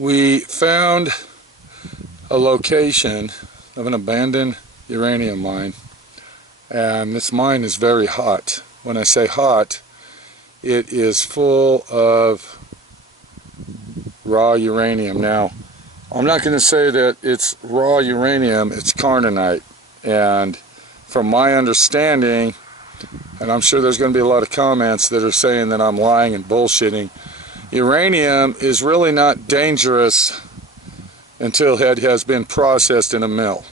We found a location of an abandoned uranium mine, and this mine is very hot. When I say hot, it is full of raw uranium. Now, I'm not going to say that it's raw uranium, it's Carnotite, and from my understanding, and I'm sure there's going to be a lot of comments that are saying that I'm lying and bullshitting, uranium is really not dangerous until it has been processed in a mill.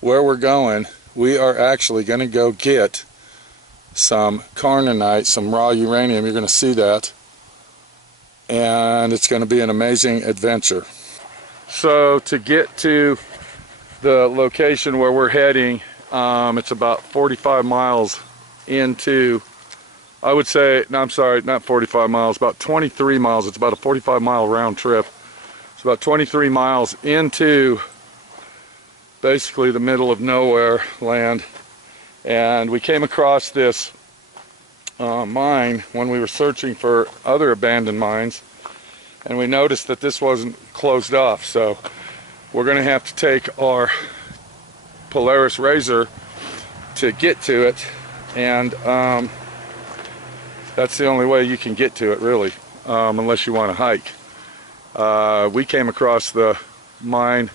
Where we're going, we are actually going to go get some Carnotite, some raw uranium. You're going to see that, and it's going to be an amazing adventure. So to get to the location where we're heading, it's about 45 miles into, I would say, no, I'm sorry, not 45 miles, about 23 miles. It's about a 45-mile round trip. It's about 23 miles into basically the middle of nowhere land. And we came across this mine when we were searching for other abandoned mines, and we noticed that this wasn't closed off. So we're going to have to take our Polaris Razor to get to it, and that's the only way you can get to it, really, unless you want to hike. We came across the mine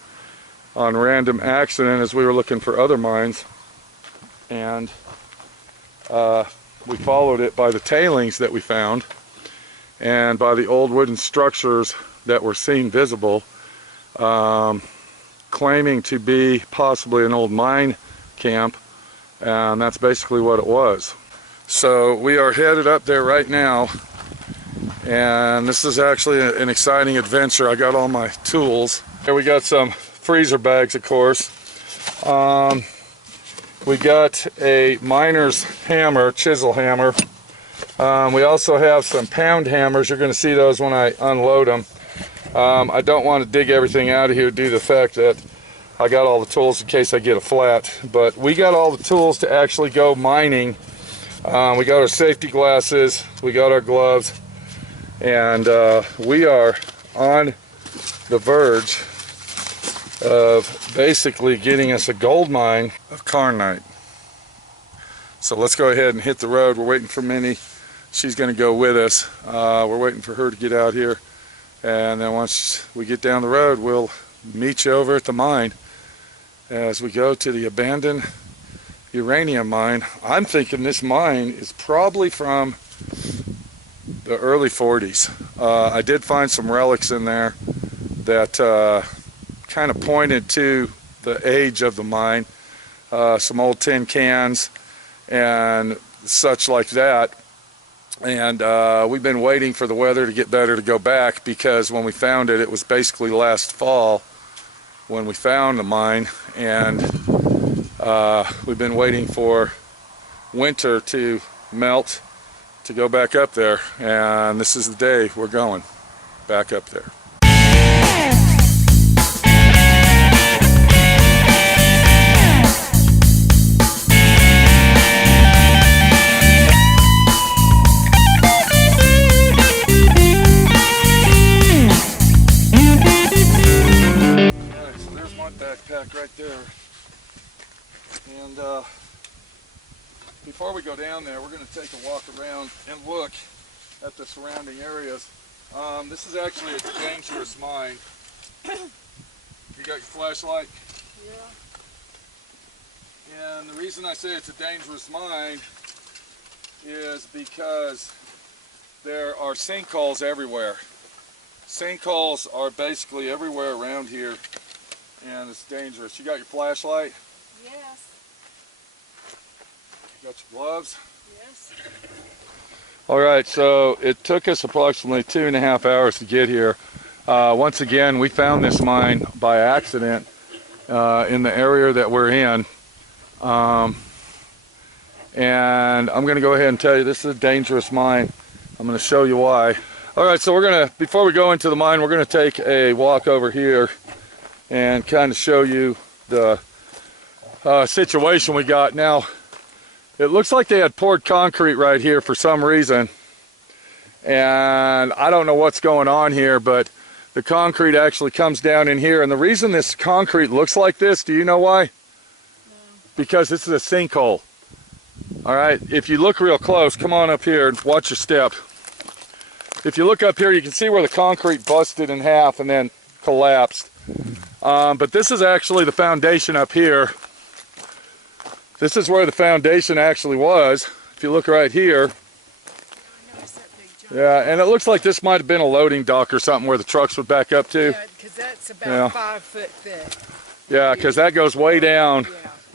on random accident as we were looking for other mines, and we followed it by the tailings that we found and by the old wooden structures that were seen visible, claiming to be possibly an old mine camp, and that's basically what it was. So we are headed up there right now, and this is actually an exciting adventure. I got all my tools. Here we got some freezer bags, of course. We got a miner's hammer, chisel hammer. We also have some pound hammers. You're going to see those when I unload them. I don't want to dig everything out of here due to the fact that I got all the tools in case I get a flat. But we got all the tools to actually go mining. We got our safety glasses, we got our gloves, and we are on the verge of basically getting us a gold mine of Carnotite. So let's go ahead and hit the road. We're waiting for Minnie. She's going to go with us. We're waiting for her to get out here, and then once we get down the road, we'll meet you over at the mine as we go to the abandoned uranium mine. I'm thinking this mine is probably from the early 40s. I did find some relics in there that kind of pointed to the age of the mine, some old tin cans and such like that. And we've been waiting for the weather to get better to go back, because when we found it, it was basically last fall when we found the mine, and we've been waiting for winter to melt to go back up there, and this is the day we're going back up there. Alright, so there's my backpack right there. And before we go down there, we're going to take a walk around and look at the surrounding areas. This is actually a dangerous mine. You got your flashlight? Yeah. And the reason I say it's a dangerous mine is because there are sinkholes everywhere. Sinkholes are basically everywhere around here, and it's dangerous. You got your flashlight? Yes. Got your gloves? Yes. Alright, so it took us approximately 2.5 hours to get here. Once again, we found this mine by accident in the area that we're in. And I'm going to go ahead and tell you, this is a dangerous mine. I'm going to show you why. Alright, so we're going to, before we go into the mine, we're going to take a walk over here and kind of show you the situation we got. Now, it looks like they had poured concrete right here for some reason, and I don't know what's going on here, but the concrete actually comes down in here. And the reason this concrete looks like this, do you know why? No. Because this is a sinkhole. All right, if you look real close, come on up here and watch your step. If you look up here, you can see where the concrete busted in half and then collapsed. But this is actually the foundation up here. This is where the foundation actually was. If you look right here. I noticed that big jump. Yeah, and it looks like this might have been a loading dock or something where the trucks would back up to. Yeah, because that's about 5 foot thick. Yeah, because that goes way down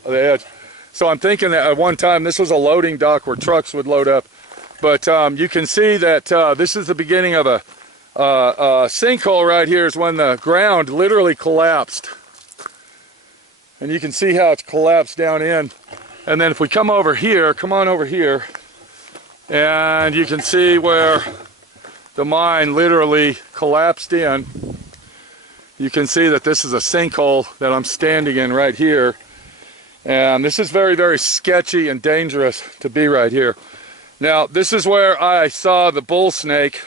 the edge. So I'm thinking that at one time this was a loading dock where trucks would load up. But you can see that this is the beginning of a sinkhole right here is when the ground literally collapsed. And you can see how it's collapsed down in. And then if we come over here, come on over here, and you can see where the mine literally collapsed in. You can see that this is a sinkhole that I'm standing in right here. And this is very, very sketchy and dangerous to be right here. Now, this is where I saw the bull snake.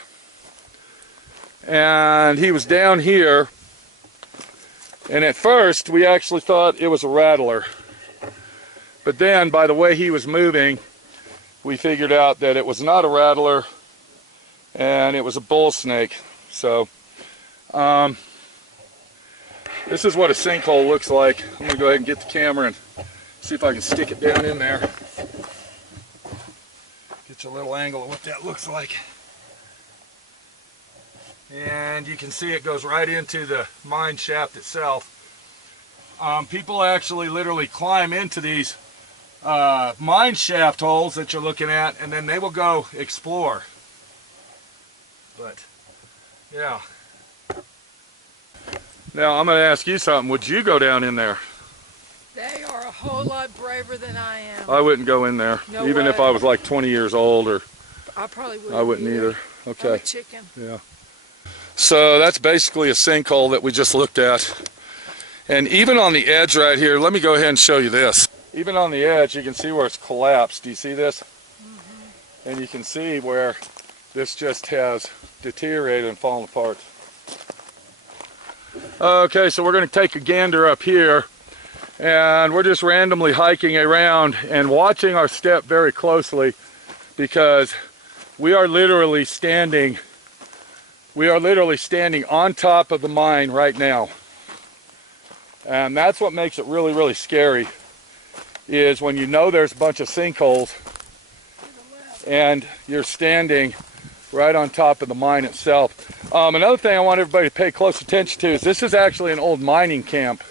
And he was down here. And at first, we actually thought it was a rattler. But then, by the way he was moving, we figured out that it was not a rattler. And it was a bull snake. So, this is what a sinkhole looks like. I'm going to go ahead and get the camera and see if I can stick it down in there. Get you a little angle of what that looks like. And you can see it goes right into the mine shaft itself. People actually literally climb into these mine shaft holes that you're looking at, and then they will go explore. But, yeah. Now, I'm going to ask you something. Would you go down in there? They are a whole lot braver than I am. I wouldn't go in there, No even way. if I was like 20 years old, or I probably wouldn't. I wouldn't either. Okay. I'm a chicken. Yeah. So that's basically a sinkhole that we just looked at. And even on the edge right here, let me go ahead and show you this. Even on the edge, you can see where it's collapsed. Do you see this? Mm-hmm. And you can see where this just has deteriorated and fallen apart. Okay, so we're going to take a gander up here. And we're just randomly hiking around and watching our step very closely, because we are literally standing on top of the mine right now. And that's what makes it really, really scary, is when you know there's a bunch of sinkholes and you're standing right on top of the mine itself. Another thing I want everybody to pay close attention to is this is actually an old mining camp.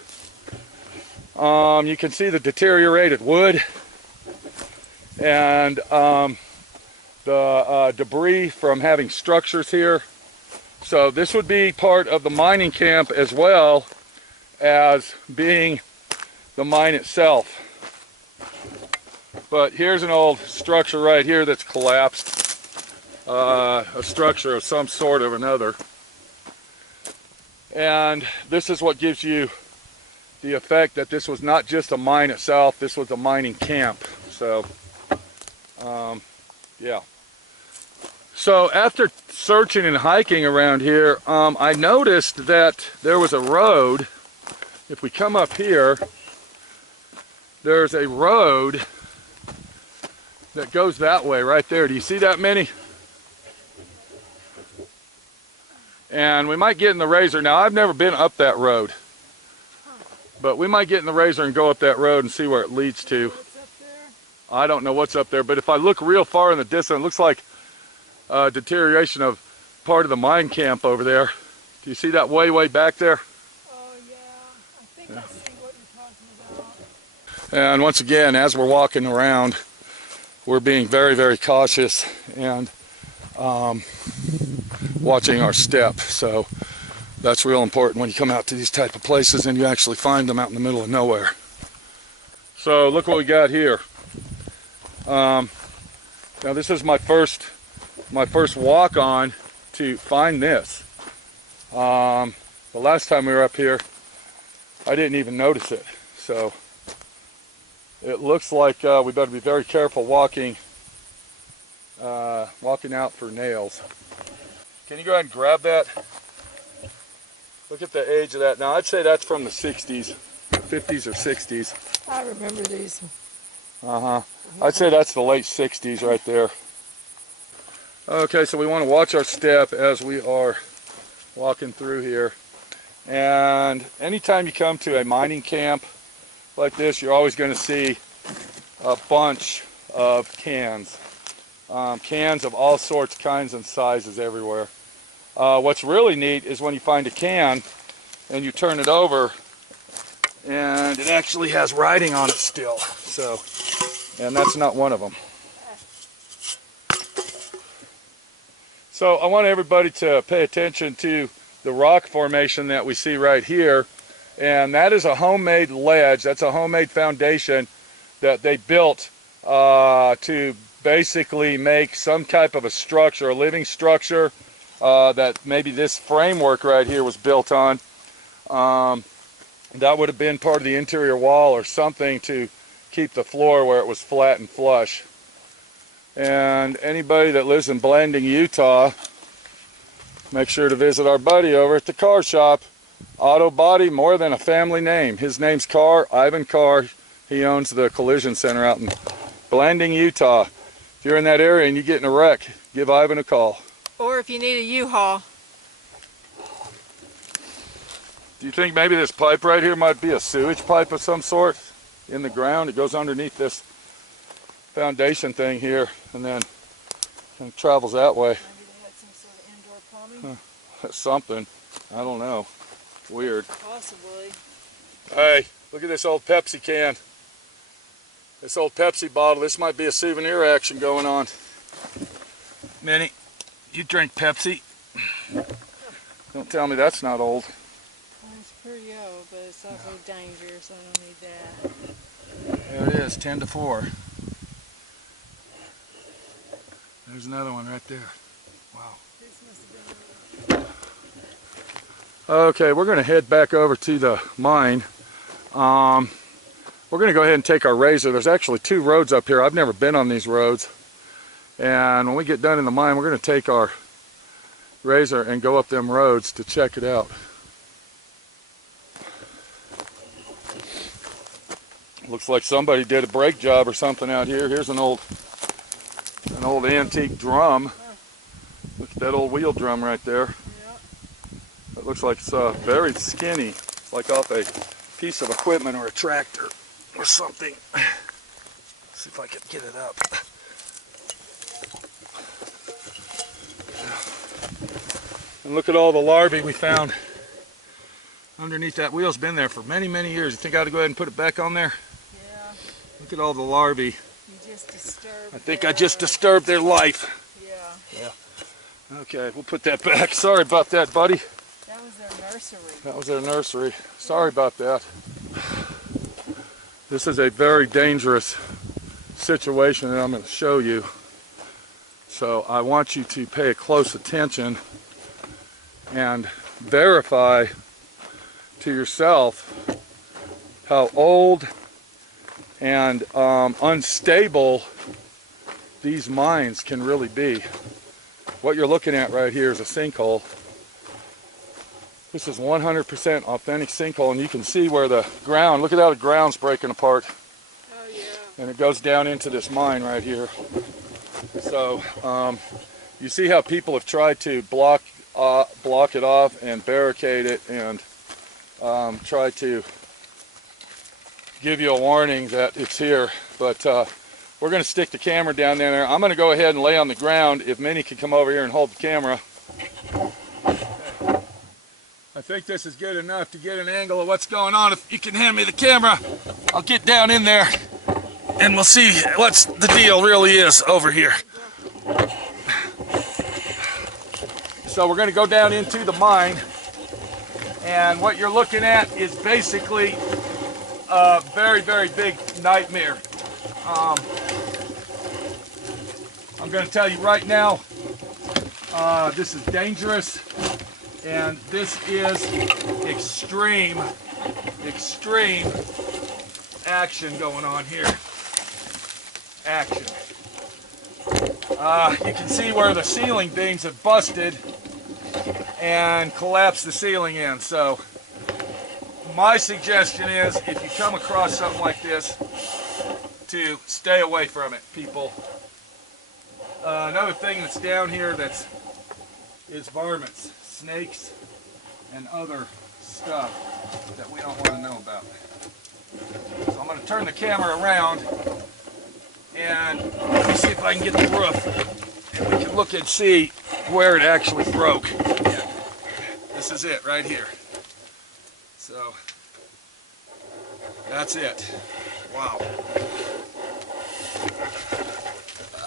You can see the deteriorated wood and the debris from having structures here. So this would be part of the mining camp as well as being the mine itself. But here's an old structure right here that's collapsed. A structure of some sort or another. And this is what gives you the effect that this was not just a mine itself, this was a mining camp. So, yeah. So after searching and hiking around here, I noticed that there was a road. If we come up here, there's a road that goes that way right there. Do you see that, Minnie? And we might get in the razor. Now, I've never been up that road, but we might get in the razor and go up that road and see where it leads to. What's up there? I don't know what's up there, but if I look real far in the distance, it looks like deterioration of part of the mine camp over there. Do you see that way back there? Oh, yeah. I think I see what you're talking about. And once again, as we're walking around, we're being very, very cautious and watching our step. So that's real important when you come out to these type of places and you actually find them out in the middle of nowhere. So look what we got here. Now this is my first walk on to find this. The last time we were up here, I didn't even notice it. So it looks like we better be very careful walking out for nails. Can you go ahead and grab that? Look at the age of that. Now, I'd say that's from the 60s, 50s or 60s. I remember these. Uh-huh. I'd say that's the late 60s right there. Okay, so we want to watch our step as we are walking through here. And anytime you come to a mining camp like this, you're always going to see a bunch of cans. Cans of all sorts, kinds, and sizes everywhere. What's really neat is when you find a can and you turn it over and it actually has writing on it still. So, and that's not one of them. So I want everybody to pay attention to the rock formation that we see right here. And that is a homemade ledge. That's a homemade foundation that they built to basically make some type of a structure, a living structure that maybe this framework right here was built on. That would have been part of the interior wall or something to keep the floor where it was flat and flush. And anybody that lives in Blanding, Utah, make sure to visit our buddy over at the car shop. Auto Body, more than a family name. His name's Carr, Ivan Carr. He owns the collision center out in Blanding, Utah. If you're in that area and you get in a wreck, give Ivan a call. Or if you need a U-Haul. Do you think maybe this pipe right here might be a sewage pipe of some sort in the ground? It goes underneath this foundation thing here and then and travels that way. Maybe they had some sort of indoor plumbing? Something. I don't know. Weird. Possibly. Hey, look at this old Pepsi can. This old Pepsi bottle. This might be a souvenir action going on. Minnie, you drink Pepsi? Don't tell me that's not old. Well, it's pretty old, but it's also dangerous. I don't need that. There it is, 10 to 4. There's another one right there. Wow. This must have been Okay, we're going to head back over to the mine. We're going to go ahead and take our razor. There's actually 2 roads up here. I've never been on these roads. And when we get done in the mine, we're going to take our razor and go up them roads to check it out. Looks like somebody did a brake job or something out here. Here's an old antique drum. Look at that old wheel drum right there. It looks like it's very skinny. It's like off a piece of equipment or a tractor or something. Let's see if I can get it up. And look at all the larvae we found underneath that wheel. It's been there for many, many years. You think I ought to go ahead and put it back on there? Yeah. Look at all the larvae. You just disturbed I think I just disturbed their life. Yeah. Yeah. Okay, we'll put that back. Sorry about that, buddy. That was their nursery. That was their nursery. Sorry about that. This is a very dangerous situation that I'm going to show you. So I want you to pay close attention and verify to yourself how old and unstable these mines can really be. What you're looking at right here is a sinkhole. This is 100% authentic sinkhole, and you can see where the ground, look at how the ground's breaking apart. Oh yeah. And it goes down into this mine right here. So you see how people have tried to block it off and barricade it and try to give you a warning that it's here. But we're going to stick the camera down there. I'm going to go ahead and lay on the ground if Minnie can come over here and hold the camera. I think this is good enough to get an angle of what's going on. If you can hand me the camera, I'll get down in there and we'll see what the deal really is over here. So we're going to go down into the mine, and what you're looking at is basically a very, very big nightmare. I'm going to tell you right now, this is dangerous. And this is extreme action going on here. Action. You can see where the ceiling beams have busted and collapse the ceiling in. So my suggestion is, if you come across something like this, to stay away from it, people. Another thing that's down here is varmints, snakes, and other stuff that we don't want to know about. So I'm going to turn the camera around and let me see if I can get the roof, and we can look and see where it actually broke. This is it right here. So that's it. Wow.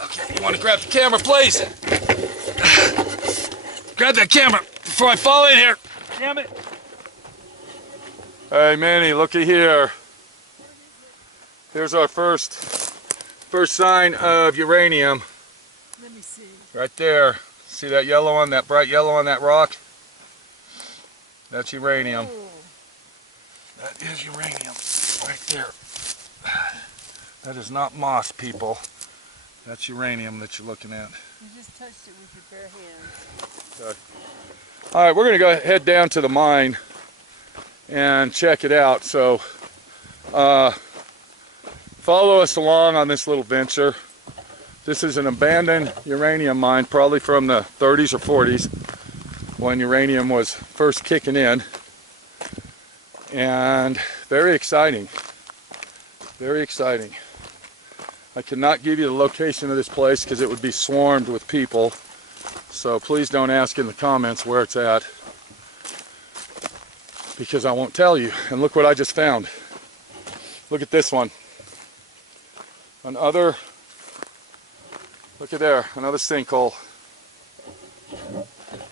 Okay, you want to grab the camera, please? Grab that camera before I fall in here. Damn it. Hey, Minnie, looky here. Here's our first sign of uranium. Let me see. Right there. See that yellow on that bright yellow on that rock? That's uranium. Oh. That is uranium right there. That is not moss, people. That's uranium that you're looking at. You just touched it with your bare hands. Okay. All right, we're going to go head down to the mine and check it out. So follow us along on this little venture. This is an abandoned uranium mine, probably from the 30s or 40s, when uranium was first kicking in. And very exciting. Very exciting. I cannot give you the location of this place because it would be swarmed with people. So please don't ask in the comments where it's at, because I won't tell you. And look what I just found. Look at this one. Look at there, another sinkhole.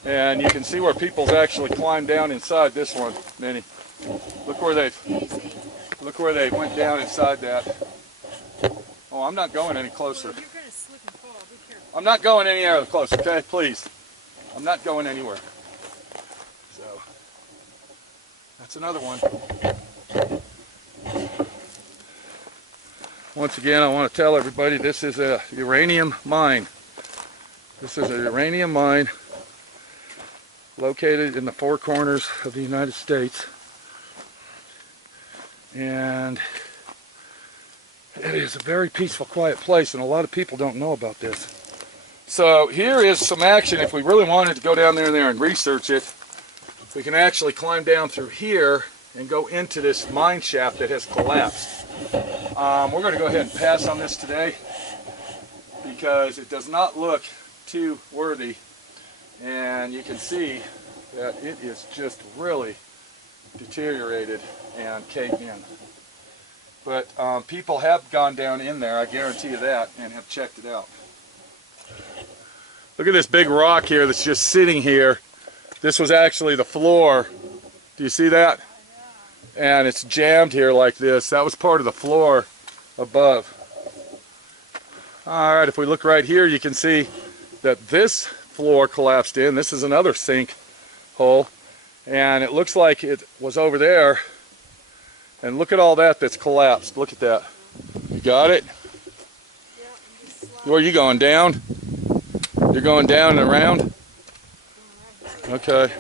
And you can see where people's actually climbed down inside this one, Minnie. Look where they went down inside that. Oh, I'm not going any closer. Well, you're going to slip and fall. Be careful. I'm not going any closer, okay? Please. I'm not going anywhere. So, that's another one. Once again, I want to tell everybody this is a uranium mine. This is a uranium mine located in the four corners of the United States. And it is a very peaceful, quiet place, and a lot of people don't know about this. So here is some action. If we really wanted to go down there and research it, we can actually climb down through here and go into this mine shaft that has collapsed. We're going to go ahead and pass on this today because it does not look too worthy, and you can see that it is just really deteriorated and caved in. But people have gone down in there, I guarantee you that, and have checked it out. Look at this big rock here that's just sitting here. This was actually the floor. Do you see that? And it's jammed here like this. That was part of the floor above. All right, if we look right here, you can see that this floor collapsed in. This is another sink hole, and it looks like it was over there. And look at all that's collapsed. Look at that. You got it? Where are you going, down? You're going down and around? Okay.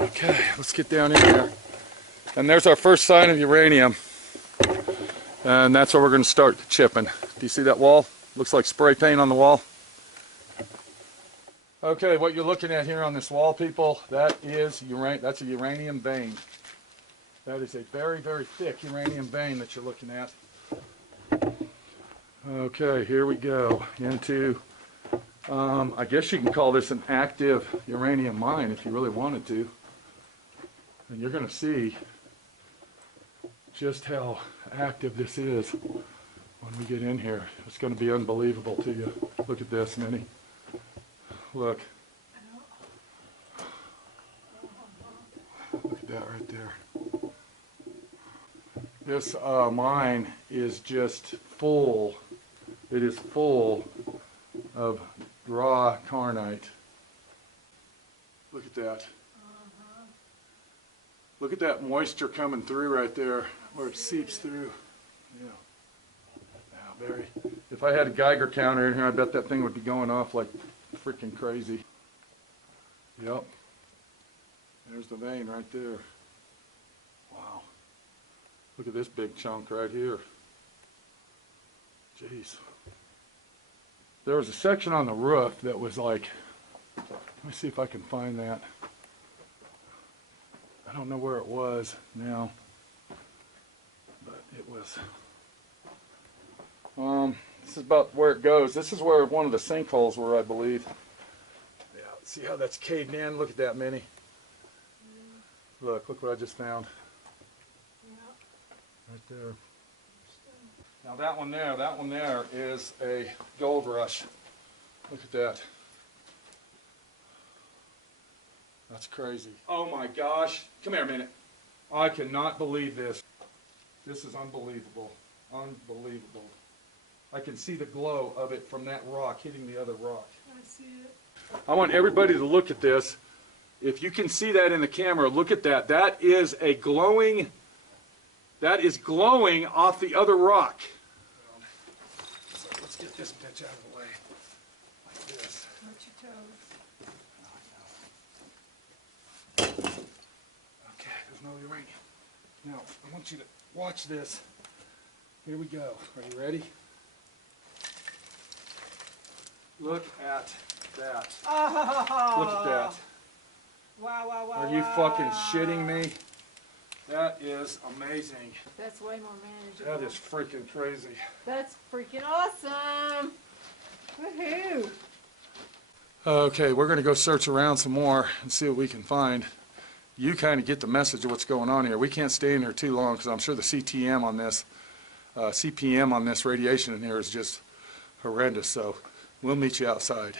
Okay, let's get down in there. And there's our first sign of uranium. And that's where we're going to start chipping. Do you see that wall? Looks like spray paint on the wall. Okay, what you're looking at here on this wall, people, that's a uranium vein. That is a very, very thick uranium vein that you're looking at. Okay, here we go into, I guess you can call this an active uranium mine if you really wanted to. And you're going to see just how active this is when we get in here. It's going to be unbelievable to you. Look at this, Minnie. Look. Look at that right there. This mine is just full. It is full of raw carnotite. Look at that. Look at that moisture coming through right there, where it seeps through. Yeah. Very, I had a Geiger counter in here, I bet that thing would be going off like freaking crazy. Yep. There's the vein right there. Wow. Look at this big chunk right here. Jeez. There was a section on the roof that was like, let me see if I can find that. I don't know where it was now, but it was. This is about where it goes. This is where one of the sinkholes were, I believe. Yeah, see how that's caved in? Look at that, Minnie. Look what I just found. Right there. Now that one there is a gold rush. Look at that. That's crazy. Oh my gosh. Come here a minute. I cannot believe this. This is unbelievable. Unbelievable. I can see the glow of it from that rock hitting the other rock. I see it. I want everybody to look at this. If you can see that in the camera, look at that. That is glowing off the other rock. So let's get this bitch out of the way. Like this. Watch your toes. Okay, there's no uranium. Now, I want you to watch this. Here we go. Are you ready? Look at that. Oh. Look at that. Wow, wow, wow. Are you fucking shitting me? That is amazing. That's way more manageable. That is freaking crazy. That's freaking awesome. Woohoo. Okay, we're going to go search around some more and see what we can find. You kind of get the message of what's going on here. We can't stay in here too long because I'm sure the CPM on this radiation in here is just horrendous. So we'll meet you outside.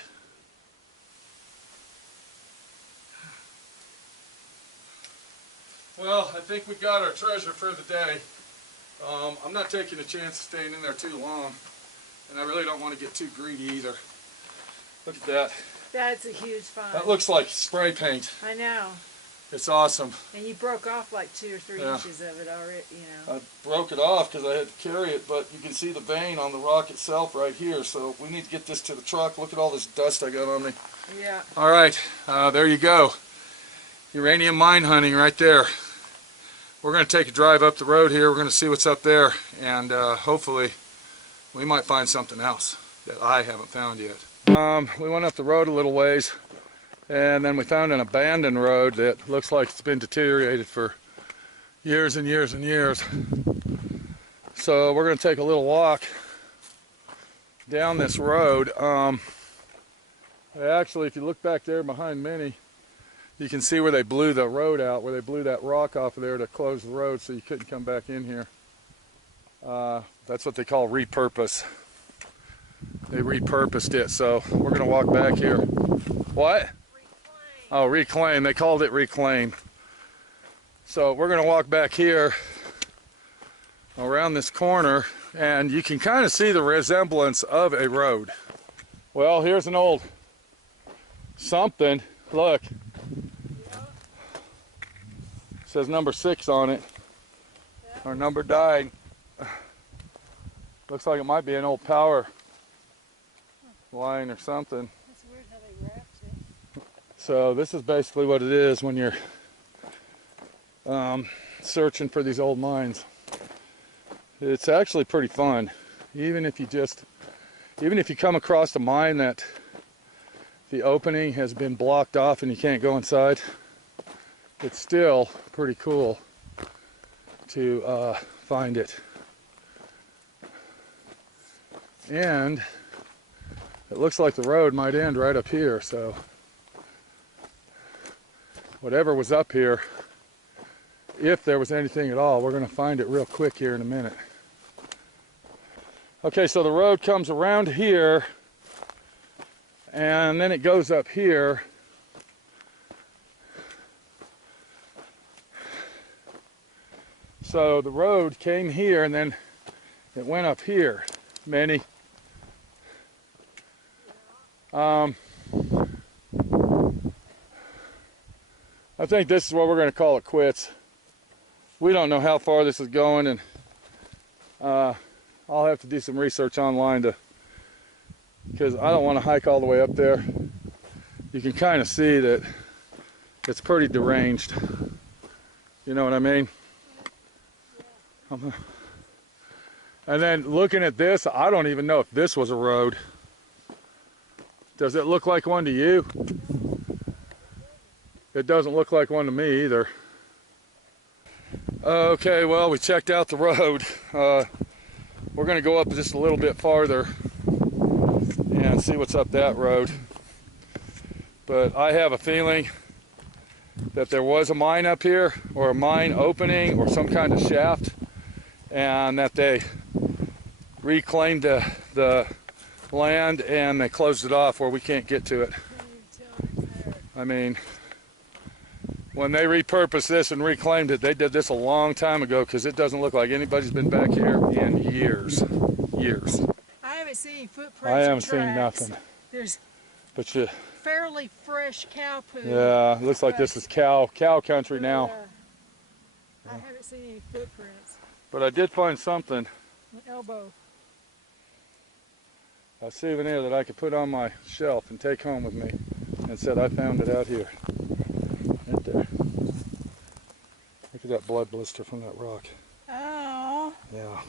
Well, I think we got our treasure for the day. I'm not taking a chance of staying in there too long, and I really don't want to get too greedy either. Look at that. That's a huge find. That looks like spray paint. I know. It's awesome. And you broke off like 2 or 3 inches of it already, you know. I broke it off because I had to carry it, but you can see the vein on the rock itself right here. So we need to get this to the truck. Look at all this dust I got on me. Yeah. All right, there you go. Uranium mine hunting right there. We're going to take a drive up the road here. We're going to see what's up there, and hopefully we might find something else that I haven't found yet. We went up the road a little ways, and then we found an abandoned road that looks like it's been deteriorated for years and years and years. So we're going to take a little walk down this road. Actually, if you look back there behind Minnie, you can see where they blew the road out, where they blew that rock off of there to close the road so you couldn't come back in here. That's what they call repurpose. They repurposed it, so we're going to walk back here. What? Reclaim. Oh, reclaim. They called it reclaim. So we're going to walk back here around this corner, and you can kind of see the resemblance of a road. Well, here's an old something. Look. Says number 6 on it. Our number died. Looks like it might be an old power line or something. That's weird how they wrapped it. So this is basically what it is when you're searching for these old mines. It's actually pretty fun, even if you come across a mine that the opening has been blocked off and you can't go inside. It's still pretty cool to find it. And it looks like the road might end right up here, so whatever was up here, if there was anything at all, we're going to find it real quick here in a minute. Okay, so the road comes around here, and then it goes up here. So the road came here, and then it went up here. Minnie. I think this is what we're going to call it quits. We don't know how far this is going, and I'll have to do some research online to because I don't want to hike all the way up there. You can kind of see that it's pretty deranged. You know what I mean? And then looking at this, I don't even know if this was a road. Does it look like one to you? It doesn't look like one to me either. Okay, well, we checked out the road. We're going to go up just a little bit farther and see what's up that road. But I have a feeling that there was a mine up here, or a mine opening, or some kind of shaft, and that they reclaimed the land and they closed it off where we can't get to it. I mean, when they repurposed this and reclaimed it, they did this a long time ago, because it doesn't look like anybody's been back here in years. I haven't seen any footprints. I haven't or seen tracks. nothing. There's But you, fairly fresh cow poo. yeah, it looks like this is cow country now. I haven't seen any footprints. But I did find something, An elbow. a souvenir that I could put on my shelf and take home with me, and said I found it out here. Right there. Look at that blood blister from that rock. Oh. Yeah.